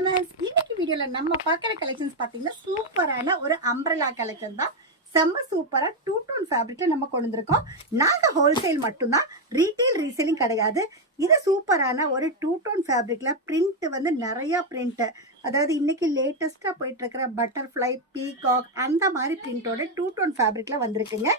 Customers, இன்னைக்கு வீடியோல நம்ம பார்க்குற கலெக்ஷன்ஸ் பார்த்தீங்கன்னா சூப்பரான ஒரு அம்ப்ரெல்லா கலெக்ஷன் தான். செம்ம சூப்பரா டூ டோன் ஃபேப்ரிக்ல நம்ம கொண்டு வந்திருக்கோம். நாங்க ஹோல்சேல் மட்டும்தான், ரீட்டைல் ரீசேலிங் கிடையாது. இது சூப்பரான ஒரு டூ டோன் ஃபேப்ரிக்ல பிரிண்ட் வந்து நிறைய பிரிண்ட், அதாவது இன்னைக்கு லேட்டஸ்டா போயிட்டு இருக்கிற பட்டர்ஃப்ளை, பீகாக் அந்த மாதிரி பிரிண்டோட டூ டோன் ஃபேப்ரிக்ல வந்திருக்குங்க.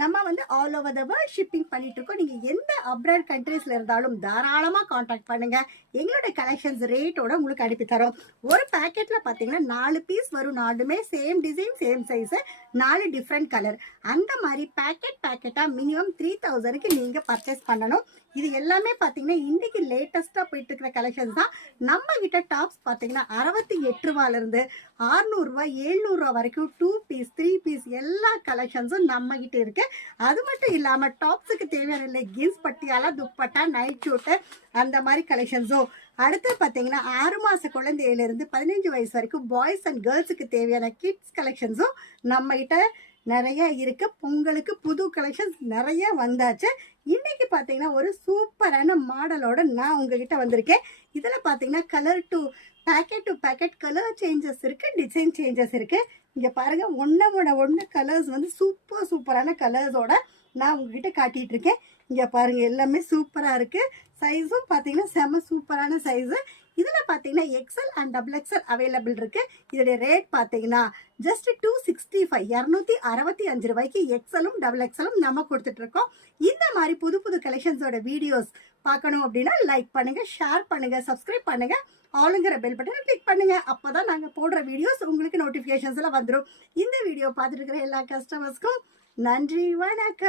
நம்ம வந்து all over the world shipping பண்ணிட்டு இருக்கோம். நீங்க எந்த அப்ராட் கண்ட்ரீஸ்ல இருந்தாலும் தாராளமா காண்டாக்ட் பண்ணுங்க. எங்களோட கலெக்ஷன்ஸ் ரேட்டோட உங்களுக்கு அனுப்பி தரோம். ஒரு பேக்கெட்ல பாத்தீங்கன்னா 4 பீஸ் வரும். 4மே same design, same size, 4 different colour. அந்த மாதிரி பேக்கெட்டா மினிமம் 3000க்கு நீங்க பர்ச்சேஸ் பண்ணணும். இது எல்லாமே பாத்தீங்கன்னா இன்னைக்கு லேட்டஸ்டா போயிட்டு இருக்கிற கலெக்ஷன்ஸ் தான். நம்ம கிட்ட டாப்ஸ் பாத்தீங்கன்னா 68 ரூபாயில இருந்து 600 ரூபாய் 700 ரூபாய் வரைக்கும் 2 பீஸ் 3 பீஸ் எல்லா கலெக்ஷன்ஸும் நம்ம கிட்ட இருக்கு. அது மட்டும் இல்லாம டாப்ஸுக்கு தேவையான leggings, Patiala, dupatta, night shoot அந்த மாதிரி கலெக்ஷன்ஸும். அடுத்து பாத்தீங்கன்னா 6 மாச குழந்தையில இருந்து 15 வயசு வரைக்கும் பாய்ஸ் அண்ட் கேர்ள்ஸுக்கு தேவையான கிட்ஸ் கலெக்ஷன்ஸும் நம்ம கிட்ட நிறைய இருக்கு. பொங்கலுக்கு புது கலெக்ஷன்ஸ் நிறைய வந்தாச்சு. இன்னைக்கு பாத்தீங்கன்னா ஒரு சூப்பரான மாடலோட நான் உங்ககிட்ட வந்திருக்கேன். இதுல பாத்தீங்கன்னா colour to packet colour changes இருக்கு, டிசைன் சேஞ்சஸ் இருக்கு. இங்க பாருங்க, ஒன்னு கலர்ஸ் வந்து சூப்பரான கலர்ஸோட நான் உங்ககிட்ட காட்டிட்டு இருக்கேன். இங்க பாருங்க, எல்லாமே சூப்பரா இருக்கு. சைஸும் பாத்தீங்கன்னா செம சூப்பரான சைஸ். இதுல பாத்தீங்கன்னா XL அண்ட் XXL அவைலபிள் இருக்கு. இதோட ரேட் பாத்தீங்கன்னா ஜஸ்ட் 265 265 ரூபாய்க்கு XLம் XXLம் நம்ம கொடுத்துட்டு இருக்கோம். இந்த மாதிரி புது கலெக்ஷன்ஸோட வீடியோஸ் பார்க்கணும் அப்படின்னா லைக் பண்ணுங்க, ஷேர் பண்ணுங்க, சப்ஸ்கிரைப் பண்ணுங்க, ஆளுங்கிற பெல் பட்டனை கிளிக் பண்ணுங்க. அப்பதான் நாங்க போடுற வீடியோஸ் உங்களுக்கு நோட்டிபிகேஷன்ஸ்ல வந்துடும். இந்த வீடியோ பார்த்துட்டு இருக்கிற எல்லா கஸ்டமர்ஸ்க்கும் நன்றி, வணக்கம்.